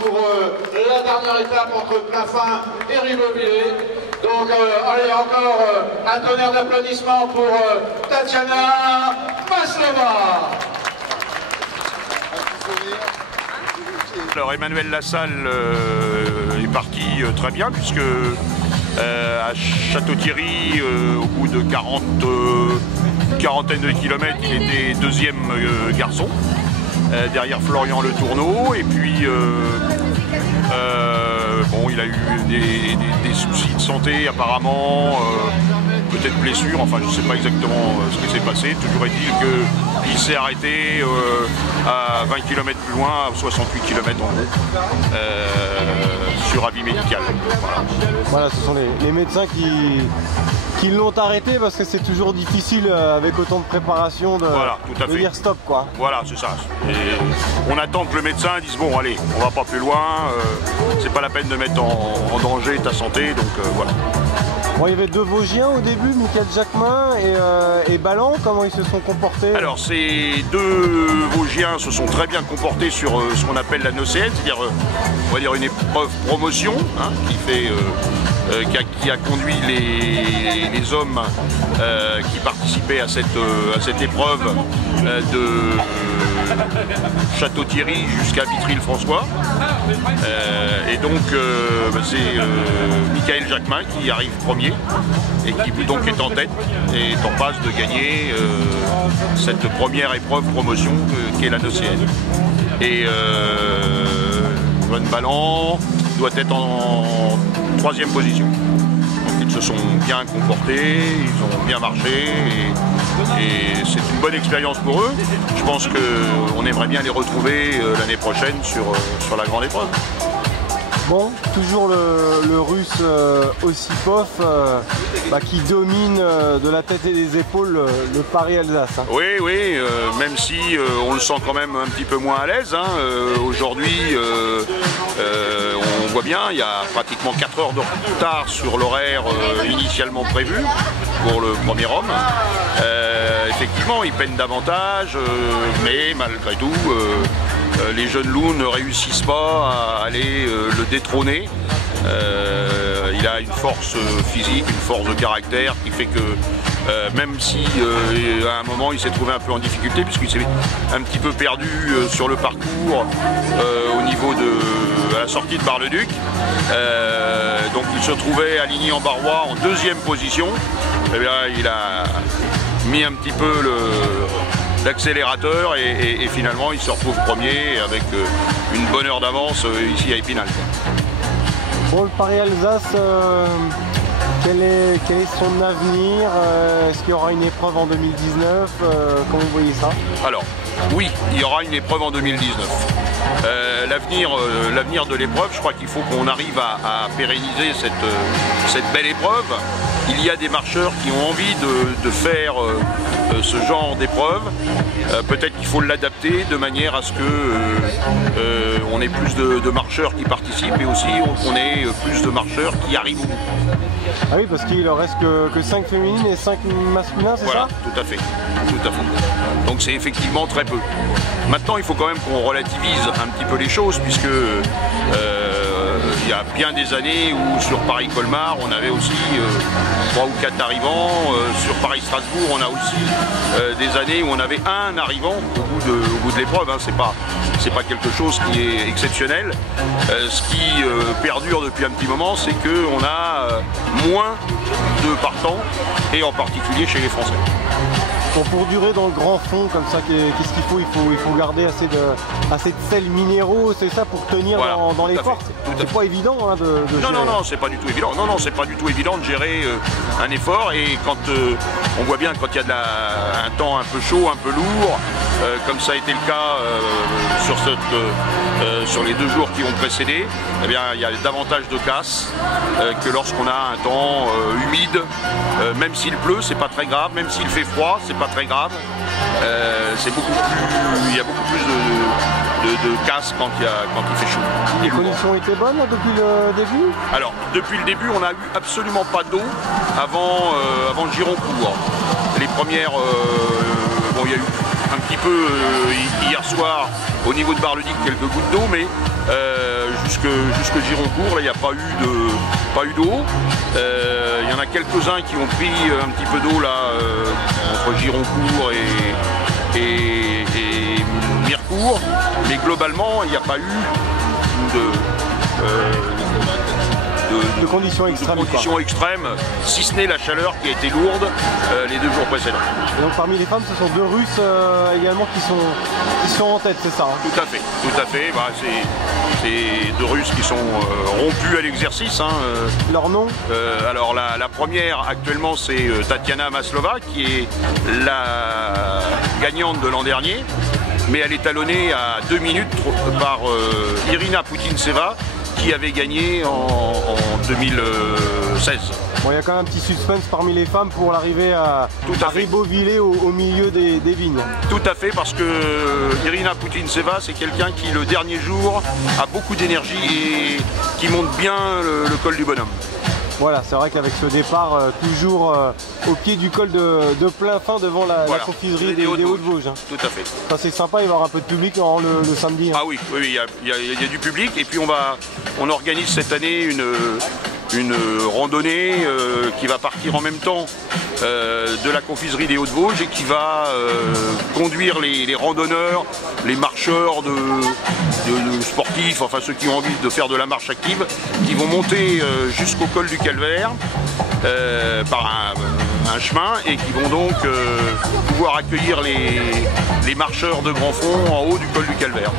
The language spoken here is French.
Pour la dernière étape entre Plafin et Ribeauvillé. Donc allez, encore un tonnerre d'applaudissements pour Tatiana Maslova. Alors Emmanuel Lassalle est parti très bien puisque à Château-Thierry, au bout de quarantaine de kilomètres, il était deuxième garçon. Derrière Florian Le Tourneau, et puis bon, il a eu des soucis de santé apparemment, peut-être blessure, enfin je ne sais pas exactement ce qui s'est passé. Toujours est-il qu'il s'est arrêté à 20 km plus loin, à 68 km en gros, sur avis médical. Voilà, ce sont les médecins qui l'ont arrêté parce que c'est toujours difficile avec autant de préparation de, voilà, tout à fait. Dire stop quoi. Voilà, c'est ça. Et on attend que le médecin dise bon allez, on va pas plus loin, c'est pas la peine de mettre en danger ta santé, donc voilà. Bon, il y avait deux Vosgiens au début, Michael Jacquemin et Ballan, comment ils se sont comportés? Alors ces deux Vosgiens se sont très bien comportés sur ce qu'on appelle la nocéenne, c'est-à-dire on va dire une épreuve promotion, hein, qui a conduit les hommes qui participaient à cette épreuve de Château-Thierry jusqu'à Vitry-le-François. Et donc c'est Michael Jacquemin qui arrive premier et qui donc est en tête et est en passe de gagner cette première épreuve promotion qui est la nocéenne. Et Johan Ballan doit être en troisième position. Donc ils se sont bien comportés, ils ont bien marché et c'est une bonne expérience pour eux. Je pense qu'on aimerait bien les retrouver l'année prochaine sur la grande épreuve. Bon, toujours le russe Ossipov qui domine de la tête et des épaules le Paris-Alsace. Hein. Oui, oui, même si on le sent quand même un petit peu moins à l'aise. Hein. Aujourd'hui, on voit bien, il y a pratiquement 4 heures de retard sur l'horaire initialement prévu pour le premier homme. Effectivement, il peine davantage, mais malgré tout, les jeunes loups ne réussissent pas à aller le détrôner. Il a une force physique, une force de caractère qui fait que même si à un moment il s'est trouvé un peu en difficulté puisqu'il s'est un petit peu perdu sur le parcours au niveau de la sortie de Bar-le-Duc. Donc il se trouvait aligné en Barrois en deuxième position. Et bien, il a mis un petit peu l'accélérateur et finalement il se retrouve premier avec une bonne heure d'avance ici à Épinal. Pour le Paris-Alsace, quel est son avenir? Est-ce qu'il y aura une épreuve en 2019? Comment vous voyez ça? Alors, oui, il y aura une épreuve en 2019. L'avenir de l'épreuve, je crois qu'il faut qu'on arrive à pérenniser cette belle épreuve. Il y a des marcheurs qui ont envie de faire ce genre d'épreuve. Peut-être qu'il faut l'adapter de manière à ce que on ait plus de marcheurs qui participent et aussi qu'on ait plus de marcheurs qui arrivent au bout. Ah oui, parce qu'il ne reste que 5 féminines et 5 masculins, c'est ça? Voilà, tout à fait. Tout à fait. Donc c'est effectivement très peu. Maintenant, il faut quand même qu'on relativise un petit peu les choses, puisque il y a bien des années où sur Paris-Colmar, on avait aussi 3 ou 4 arrivants. Sur Paris-Strasbourg, on a aussi des années où on avait un arrivant au bout de l'épreuve. Hein. C'est pas quelque chose qui est exceptionnel. Ce qui perdure depuis un petit moment, c'est qu'on a moins de partants, et en particulier chez les Français. Bon, pour durer dans le grand fond comme ça, qu'est-ce qu'il faut? Il faut garder assez de sels minéraux, c'est ça, pour tenir voilà, dans les forces. C'est pas évident hein, de gérer. Non, c'est pas du tout évident. Non, c'est pas du tout évident de gérer un effort. Et quand on voit bien quand il y a un temps un peu chaud, un peu lourd, comme ça a été le cas sur les 2 jours qui ont précédé. Eh bien, il y a davantage de casse que lorsqu'on a un temps humide. Même s'il pleut, c'est pas très grave. Même s'il fait froid, c'est pas très grave. Il y a beaucoup plus de casse quand il fait chaud. Les conditions étaient bonnes là, depuis le début? Alors, depuis le début, on n'a eu absolument pas d'eau avant le Gironcourt. Les premières, bon, il y a eu un petit peu hier soir au niveau de Bar-le-Duc quelques gouttes d'eau, mais jusque Gironcourt, là, il n'y a pas eu d'eau. Il y en a quelques-uns qui ont pris un petit peu d'eau là entre Gironcourt et Mirecourt, mais globalement, il n'y a pas eu de conditions extrêmes, si ce n'est la chaleur qui a été lourde les 2 jours précédents. Et donc parmi les femmes, ce sont 2 Russes également qui sont en tête, c'est ça, hein? Tout à fait. Bah, c'est 2 Russes qui sont rompus à l'exercice. Hein. Leur nom? Alors la première actuellement c'est Tatiana Maslova qui est la gagnante de l'an dernier, mais elle est talonnée à 2 minutes par Irina Putintseva qui avait gagné en 2016. Bon, il y a quand même un petit suspense parmi les femmes pour l'arrivée à Ribeauvillé au milieu des vignes. Tout à fait, parce que Irina Putintseva, c'est quelqu'un qui le dernier jour a beaucoup d'énergie et qui monte bien le col du Bonhomme. Voilà, c'est vrai qu'avec ce départ toujours au pied du col de Plainfin devant la confiserie des Hauts-de-Vosges. Hein. Tout à fait. Ça c'est sympa, il va y avoir un peu de public le samedi. Hein. Ah oui, il y a du public et puis on organise cette année une randonnée qui va partir en même temps de la confiserie des Hauts-de-Vosges et qui va conduire les randonneurs, les marcheurs de sportifs, enfin ceux qui ont envie de faire de la marche active, qui vont monter jusqu'au col du Calvaire par un chemin et qui vont donc pouvoir accueillir les marcheurs de Grand Fond en haut du col du Calvaire.